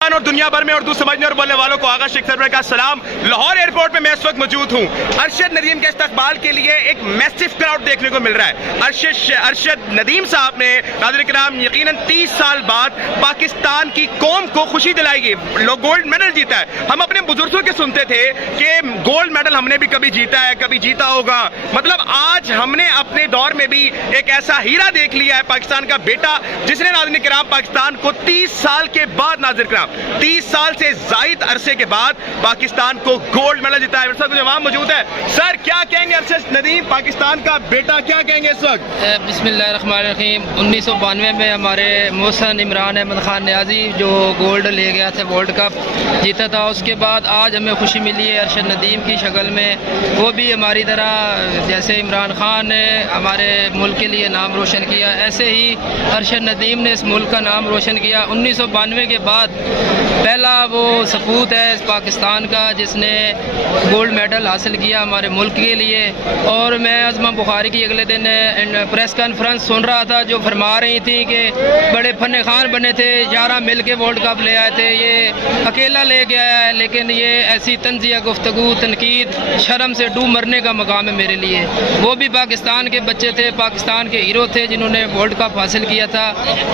और दुनिया भर में उर्दू समझने और बोलने वालों को आगा शेख सरवर का सलाम। लाहौर एयरपोर्ट पे मैं इस वक्त मौजूद हूँ। अरशद नदीम के इस्तकबाल के लिए एक मैसिव क्राउड देखने को मिल रहा है। अरशद नदीम साहब ने नाज़रीन किराम यकीनन 30 साल बाद पाकिस्तान की कौम को खुशी दिलाएगी। लोग गोल्ड मेडल जीता है। हम अपने बुजुर्गों के सुनते थे कि गोल्ड मेडल हमने भी कभी जीता है, कभी जीता होगा। मतलब आज हमने अपने दौर में भी एक ऐसा हीरा देख लिया है, पाकिस्तान का बेटा, जिसने नाज़रीन किराम पाकिस्तान को 30 साल के बाद, नाज़रीन किराम 30 साल से जायद अरसे के बाद पाकिस्तान को गोल्ड मेडल जीता है। मेरे साथ जवाब मौजूद है। सर क्या कहेंगे अरशद नदीम पाकिस्तान का बेटा, क्या कहेंगे इस वक्त? बिस्मिल्लाहिर्रहमानिर्रहीम। 1992 में हमारे मोहसन इमरान अहमद खान न्याजी जो गोल्ड ले गया था, वर्ल्ड कप जीता था, उसके बाद आज हमें खुशी मिली है अरशद नदीम की शक्ल में। वो भी हमारी तरह जैसे इमरान खान ने हमारे मुल्क के लिए नाम रोशन किया, ऐसे ही अरशद नदीम ने इस मुल्क का नाम रोशन किया। 1992 के बाद पहला वो सपूत है पाकिस्तान का जिसने गोल्ड मेडल हासिल किया हमारे मुल्क के लिए। और मैं अज़मा बुखारी की अगले दिन प्रेस कॉन्फ्रेंस सुन रहा था जो फरमा रही थी कि बड़े फन खान बने थे, 11 मिल के वर्ल्ड कप ले आए थे, ये अकेला ले गया है। लेकिन ये ऐसी तंजिया, गुफ्तगू, तनकीद, शर्म से डूब मरने का मकाम है मेरे लिए। वो भी पाकिस्तान के बच्चे थे, पाकिस्तान के हीरो थे जिन्होंने वर्ल्ड कप हासिल किया था।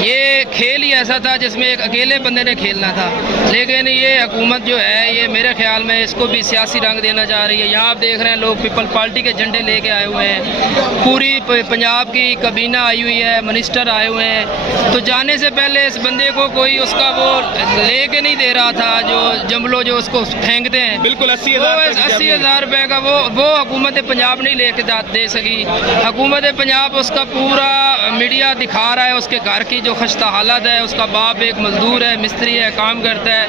ये खेल ही ऐसा था जिसमें एक अकेले बंदे ने खेलना था। लेकिन ये हुकूमत जो है, ये मेरे ख्याल में इसको भी सियासी रंग देना चाह रही है। यहाँ आप देख रहे हैं लोग पीपल पार्टी के झंडे लेके आए हुए हैं, पूरी पंजाब की कबीना आई हुई है, मिनिस्टर आए हुए हैं। तो जाने से पहले इस बंदे को कोई उसका वो लेके नहीं दे रहा था, जो जमलो जो उसको फेंकते हैं। बिल्कुल 80,000 रुपये का वो हुकूमत पंजाब नहीं लेके दे सकी। हुकूमत पंजाब उसका पूरा मीडिया दिखा रहा है उसके घर की जो खस्ता हालत है। उसका बाप एक मजदूर है, मिस्त्री है, काम करता है।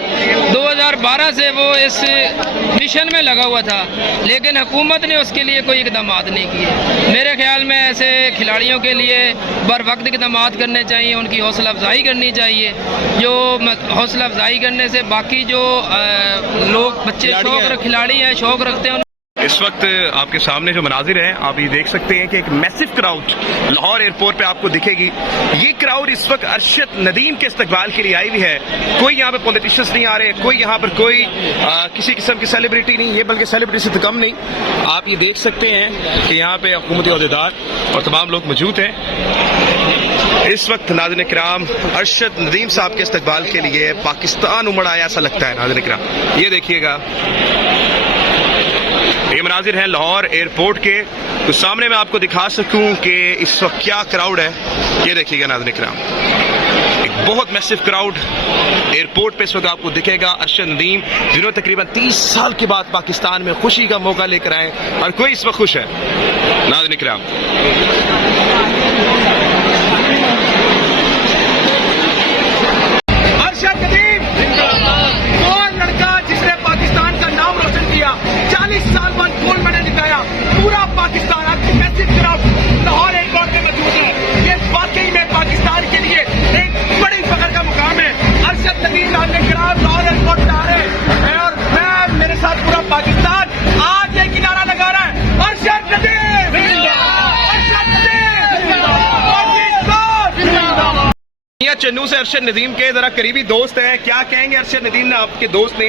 2012 से वो इस मिशन में लगा हुआ था, लेकिन हुकूमत ने उसके लिए कोई इकदाम नहीं किए। मेरे ख्याल में ऐसे खिलाड़ियों के लिए बर वक्त इकदाम करने चाहिए, उनकी हौसला अफजाई करनी चाहिए। जो हौसला अफजाई करने से बाकी जो लोग बच्चे खिलाड़ी हैं शौक रखते हैं। इस वक्त आपके सामने जो मनाजिर हैं आप ये देख सकते हैं कि एक मैसिव क्राउड लाहौर एयरपोर्ट पे आपको दिखेगी। ये क्राउड इस वक्त अरशद नदीम के इस्तकबाल के लिए आई हुई है। कोई यहाँ पे पॉलिटिशियंस नहीं आ रहे, कोई यहाँ पर कोई किसी किस्म की सेलिब्रिटी नहीं है, बल्कि सेलिब्रिटी से तो कम नहीं। आप ये देख सकते हैं कि यहाँ पे हुकूमती अहदेदार और तमाम लोग मौजूद हैं। इस वक्त नाज़रीन किराम अरशद नदीम साहब के इस्तकबाल के लिए पाकिस्तान उमड़ आया ऐसा लगता है। नाज़रीन किराम ये देखिएगा, ये मनाजिर हैं लाहौर एयरपोर्ट के। तो सामने मैं आपको दिखा सकूं कि इस वक्त क्या क्राउड है। ये देखिएगा नाज़रीन किराम, एक बहुत मैसिव क्राउड एयरपोर्ट पे इस वक्त आपको दिखेगा। अरशद नदीम जिन्होंने तकरीबन 30 साल के बाद पाकिस्तान में खुशी का मौका लेकर आए, और कोई इस वक्त खुश है। नाज़रीन किराम अरशद नदीम वो लड़का जिसने पाकिस्तान का नाम रोशन किया, 40 साल बाद गोल्ड मेडल जिताया। पूरा पाकिस्तान आज मैसिव क्राउड लाहौर एयरपोर्ट में मौजूद है। ये वाकई में पाकिस्तान के लिए एक बड़ी फख्र का मुकाम है। अरशद नदीम लाहौर एयरपोर्ट पे आ रहे हैं और मैं मेरे साथ पूरा पाकिस्तान आज ये किनारा लगा रहा है, अरशद नदीम, अरशद नदीम, पाकिस्तान। चन्नू से अरशद नदीम के जरा करीबी दोस्त हैं, क्या कहेंगे? अरशद नदीम ने, आपके दोस्त ने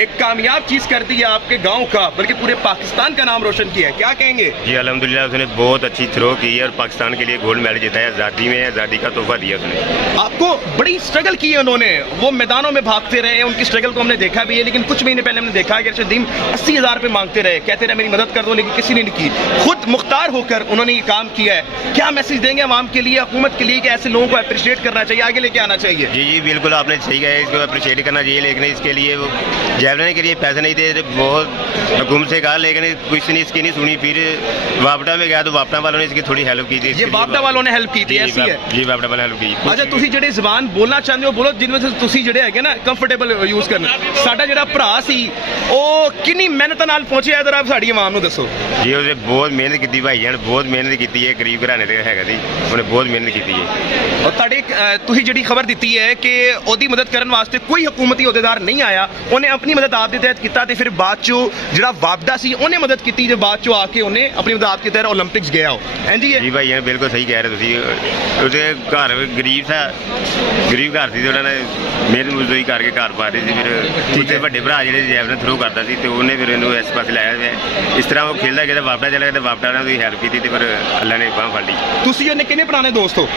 एक कामयाब चीज कर दी है, आपके गांव का बल्कि पूरे पाकिस्तान का नाम रोशन किया है, क्या कहेंगे? जी अल्हम्दुलिल्लाह, उसने बहुत अच्छी थ्रो की है और पाकिस्तान के लिए गोल्ड मेडल जीता है। आज़ादी में आज़ादी का तोहफा दिया उसने। आपको बड़ी स्ट्रगल की है उन्होंने, वो मैदानों में भागते रहे, उनकी स्ट्रगल को हमने देखा भी है। लेकिन कुछ महीने पहले हमने देखा कि अरशद नदीम 80,000 रुपये मांगते रहे, कहते रहे मेरी मदद कर दो, लेकिन किसी ने नहीं की। खुद मुख्तार होकर उन्होंने ये काम किया है। क्या मैसेज देंगे आवाम के लिए, हुकूमत के लिए कि ऐसे लोगों को अप्रिशिएट करना चाहिए, आगे लेके आना चाहिए? जी जी बिल्कुल, आपने सही कहा है, इसको अप्रिशिएट करना चाहिए। लेकिन इसके लिए वो जैवलिन के लिए पैसे नहीं थे, बहुत हुकूमत से कहा, लेकिन कुछ ने इसकी नहीं सुनी। फिर वापटा में गया तो वापटा वालों ने इसकी थोड़ी हेल्प की थी। ये वापटा वालों ने हेल्प की थी, ऐसी है जी, वापटा वालों ने हेल्प की। अच्छा, तुसी जेडे ज़बान बोलना चाहते हो बोलो, जिनमें से तुसी जेडे है ना कंफर्टेबल यूज करना। साडा जेड़ा भरा सी ओ किन्नी मेहनत नाल पहुंचे है, जरा साडी आवाम नूं दसो। जी उसने बहुत मेहनत की, भाई जान बहुत मेहनत की है, गरीब घराने ते हैगा सी, उन्हें बहुत मेहनत की है। और ਤੁਸੀਂ ਜਿਹੜੀ ਖਬਰ ਦਿੱਤੀ ਹੈ ਕਿ ਉਹਦੀ ਮਦਦ ਕਰਨ ਵਾਸਤੇ ਕੋਈ ਹਕੂਮਤੀ ਅਹੁਦੇਦਾਰ ਨਹੀਂ ਆਇਆ, ਉਹਨੇ ਆਪਣੀ ਮਦਦ ਆਪ ਦੇ ਤਹਿਤ ਕੀਤਾ ਤੇ ਫਿਰ ਬਾਅਦ ਚੋਂ ਜਿਹੜਾ ਵਾਪਦਾ ਸੀ ਉਹਨੇ ਮਦਦ ਕੀਤੀ, ਜੇ ਬਾਅਦ ਚੋਂ ਆ ਕੇ ਉਹਨੇ ਆਪਣੀ ਮਦਦ ਆਪ ਦੇ ਤਹਿਤ 올림픽ਸ ਗਿਆ ਹੋ। ਇੰਜੀ ਹੈ ਜੀ ਭਾਈ ਬਿਲਕੁਲ ਸਹੀ ਕਹਿ ਰਹੇ ਤੁਸੀਂ। ਉਹਦੇ ਘਰ ਗਰੀਬ ਘਰ ਸੀ ਤੇ ਉਹਨਾਂ ਨੇ ਮਿਹਨਤ ਮਜ਼ਦੂਰੀ ਕਰਕੇ ਘਰ ਪਾ ਰਹੇ ਸੀ। ਫਿਰ ਉੱਥੇ ਵੱਡੇ ਭਰਾ ਜਿਹੜੇ ਜੈਵਲਿਨ ਥਰੋ ਕਰਦਾ ਸੀ ਤੇ ਉਹਨੇ ਫਿਰ ਇਹਨੂੰ ਇਸ ਪਾਸੇ ਲਾਇਆ ਹੋਇਆ। ਇਸ ਤਰ੍ਹਾਂ ਉਹ ਖੇਲਦਾ ਗਿਆ, ਵਾਪਦਾ ਚਲਾ ਗਿਆ ਤੇ ਵਾਪਦਾ ਨਾਲ ਉਹਦੀ ਹੈਲਪ ਕੀਤੀ ਤੇ ਫਿਰ ਅੱਲਾ ਨੇ ਬਾਂਹ ਫੜ ਲਈ। ਤੁਸੀਂ ਉਹਨੇ ਕਿੰਨੇ ਪੁਰਾਣੇ ਦੋਸਤ ਹੋ?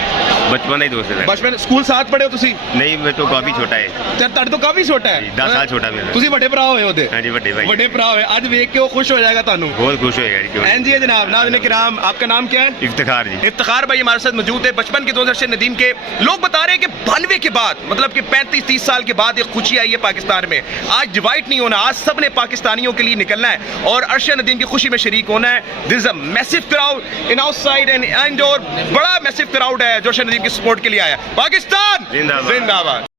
ਬਚਪਨ ਦਾ ਹੀ ਦੋਸਤ ਹੈ। ਬਚਪਨ ਸਕੂਲ ਸਾਥ ਪੜ੍ਹੇ ਹੋ ਤੁਸੀਂ? ਨਹੀਂ, ਮੇਰੇ ਤੋਂ ਕਾਫੀ ਛੋਟਾ ਹੈ। ਤੇ ਤੁਹਾਡੇ ਤੋਂ ਕਾਫੀ ਛੋਟਾ ਹੈ? 10 ਸਾਲ ਛੋਟਾ ਮੇਰਾ। ਤੁਸੀਂ ਵੱਡੇ ਭਰਾ ਹੋਏ ਉਹਦੇ? ਹਾਂਜੀ ਵੱਡੇ भाई। ਵੱਡੇ ਭਰਾ ਹੋਏ, ਅੱਜ ਵੇਖ ਕੇ ਉਹ ਖੁਸ਼ ਹੋ जाएगा ਤੁਹਾਨੂੰ? बहुत खुश होएगा जी। क्यों नहीं? जी जनाब। नाज़रीन किराम, आपका नाम क्या है? इफ्तिखार जी। इफ्तिखार भाई हमारे साथ मौजूद है, बचपन के दोस्त अरशद नदीम के। लोग बता रहे हैं कि 92 के बाद, मतलब कि 35-30 साल के बाद एक खुशी आई है पाकिस्तान में। आज डिवाइड नहीं होना, आज सब ने पाकिस्तानियों के लिए निकलना है और अरशद नदीम की खुशी में शरीक होना है। This is a massive crowd in outside and indoor, बड़ा मैसिव क्राउड है जो अरशद नदीम की सपोर्ट के लिए आया। पाकिस्तान जिंदाबाद। जिंदाबाद।